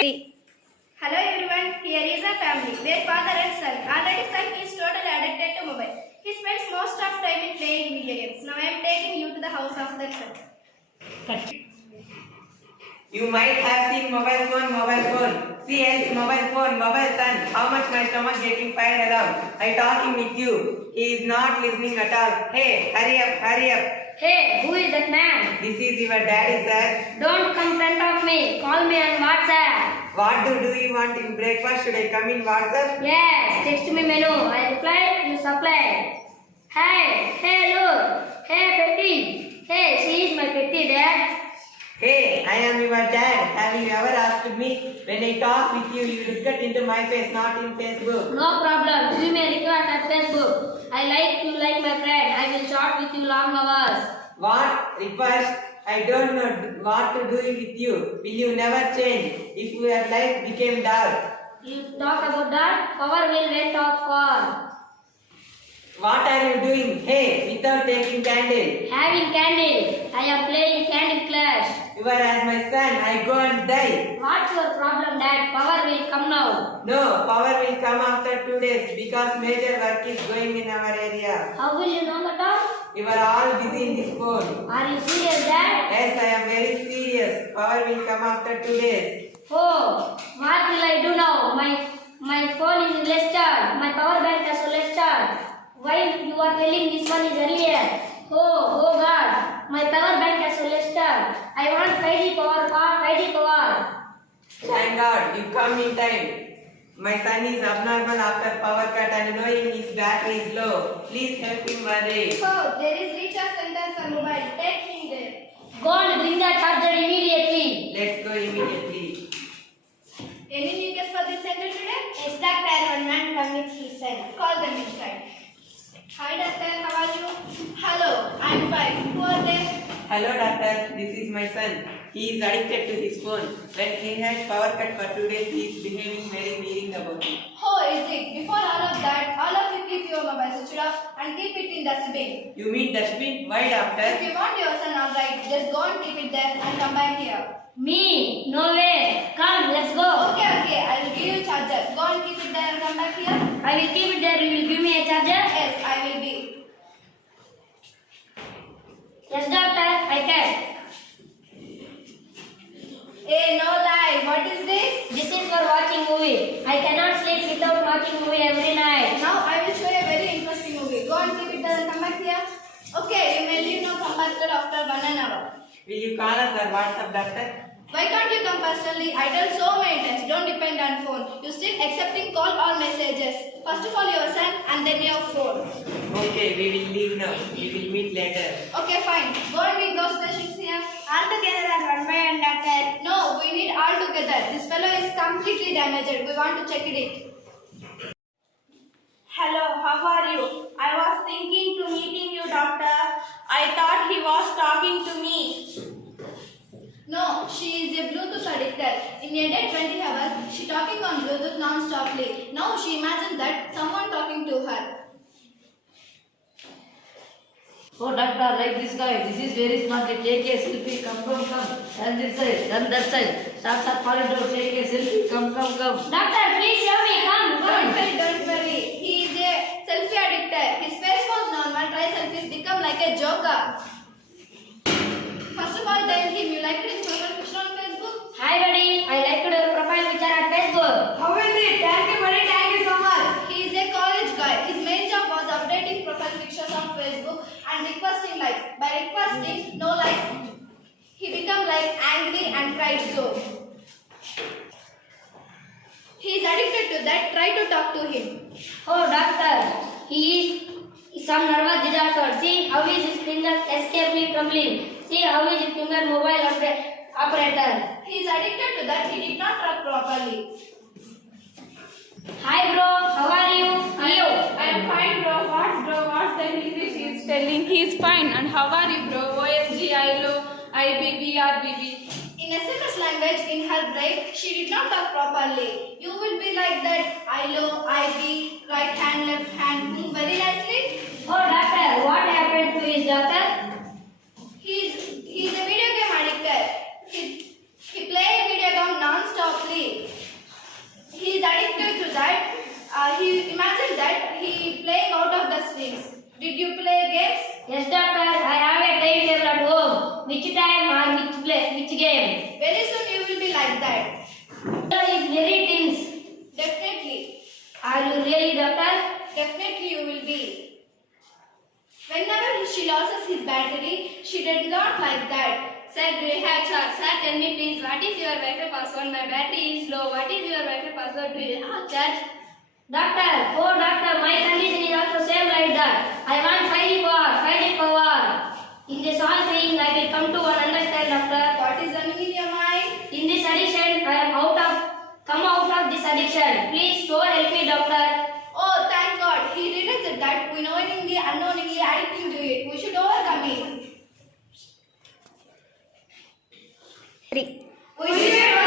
Hello everyone, here is a family where father and son. Already son is totally addicted to mobile. He spends most of time in playing video games. Now I am taking you to the house of that son. You might have seen mobile phone. See his mobile phone, mobile son. How much my stomach getting fired alarm. I talking with you. He is not listening at all. Hey, hurry up. Hey, who is that man? This is your daddy, sir. Don't come in front of me. Call me on WhatsApp. What do you want in breakfast? Should I come in WhatsApp? Yes, text me menu. I reply, you supply. Hey, look. Hey, Petty. Hey, she is my Petty, Dad. Hey, I am your dad. Have you ever asked me? When I talk with you, you look at into my face, not in Facebook. No problem. You may record at Facebook. I like you like my friend. I will chat with you long hours. What? Request? I don't know what to do with you. Will you never change? If your life became dark. You talk about that? Power will went off for. What are you doing? Hey, without taking candle. Having candle. I am playing Candy Crush. You are as my son. I go and die. What's your problem, Dad? Power will come now. No, power will come after 2 days because major work is going in our area. How will you know that? You are all busy in this phone. Are you serious, Dad? Yes, I am very serious. Power will come after 2 days. Oh, what will I do now? My phone is less charge. My power bank has less charge. Why you are telling this one is earlier? Oh God, my power bank has less charge. I want 5G power. Thank God, you come in time. My son is abnormal after power cut and knowing his battery is low. Please help him worry. So there is recharge center for mobile. Take him there. Go and bring the charger immediately. Let's go immediately. Any new guests for this center today? Yes, doctor. One man come with his son. Call them inside. Hi doctor, how are you? Hello, I'm fine. Who are they? Hello doctor, this is my son. He is addicted to his phone. When he had power cut for 2 days, he is behaving very meaning about it. Oh, is it? Before all of that, all of you keep your mobile switched off and keep it in dustbin. You mean dustbin? Why doctor? If you want your son alright, just go and keep it there and come back here. Me? No way. Come, let's go. Okay, I will give you charger. Go and keep it there and come back here. I will keep it there. You will give me a charger? Yes, I will be. Yes, doctor. I can. Hey, no lie. What is this? This is for watching movie. I cannot sleep without watching movie every night. Now I will show you a very interesting movie. Go and keep it there and come back here. Okay, you may leave now. Come back here after 1 hour. Will you call us or WhatsApp doctor? Why can't you come personally? I tell so many times, don't depend on phone. You still accepting call or messages. First of all your son and then your phone. Okay, we will leave now. We will meet later. Okay, fine. Go and meet those patients here. All together and one by one, doctor. No, we need all together. This fellow is completely damaged. We want to check it. Hello, how are you? I was thinking to meeting you, doctor. I thought he was talking to me. No, she is a Bluetooth addicted. In a day 20 hours, she talking on Bluetooth non-stoply. Now she imagines that someone talking to her. Oh doctor, like this guy, this is very smart. Take a selfie, come. Run this side, run that side. Start falling down, take a selfie, come. Doctor, please show me. Come. Don't worry. He is a selfie addicted. His face was normal. Try selfies become like a joker. First of all, tell him you liked his profile picture on Facebook. Hi buddy, I liked your profile picture at Facebook. How is it? Thank you buddy. Thank you so much. He is a college guy. His main job was updating profile pictures on Facebook and requesting likes. By requesting no likes, he became like angry and cried so. He is addicted to that. Try to talk to him. Oh doctor, he is some nervous disaster. See how is his finger escaping trembling. See how is his finger mobile operator. He is addicted to that. He did not talk properly. Hi bro, how are you? I am fine, bro. What's the English he is telling? He is fine. And how are you, bro? OSG, ILO, IBB, RBB. In SMS language, in her brain, she did not talk properly. You will be like that. ILO, IB, right hand, left hand, move very nicely. Oh doctor, what happened to his doctor? He is a video game addicted. He play video game non-stoply. Did you play games? Yes, doctor. I have a timetable at home. Which time or which game? Very soon you will be like that. Doctor is very tense. Definitely. Are you really, doctor? Definitely you will be. Whenever she loses his battery, she did not like that. Sir, do you have charge? Sir, tell me please, what is your Wi-Fi password? My battery is low. What is your Wi-Fi password? Do you have charge? Doctor, oh doctor, my condition is also same like that. I want 5G power. In this all saying, I will come to one understand, doctor. What is running in your mind? In this addiction, I am come out of this addiction. Please so help me, doctor. Oh, thank God. He realized that we knowingly, unknowingly addicted to it. We should overcome it. We should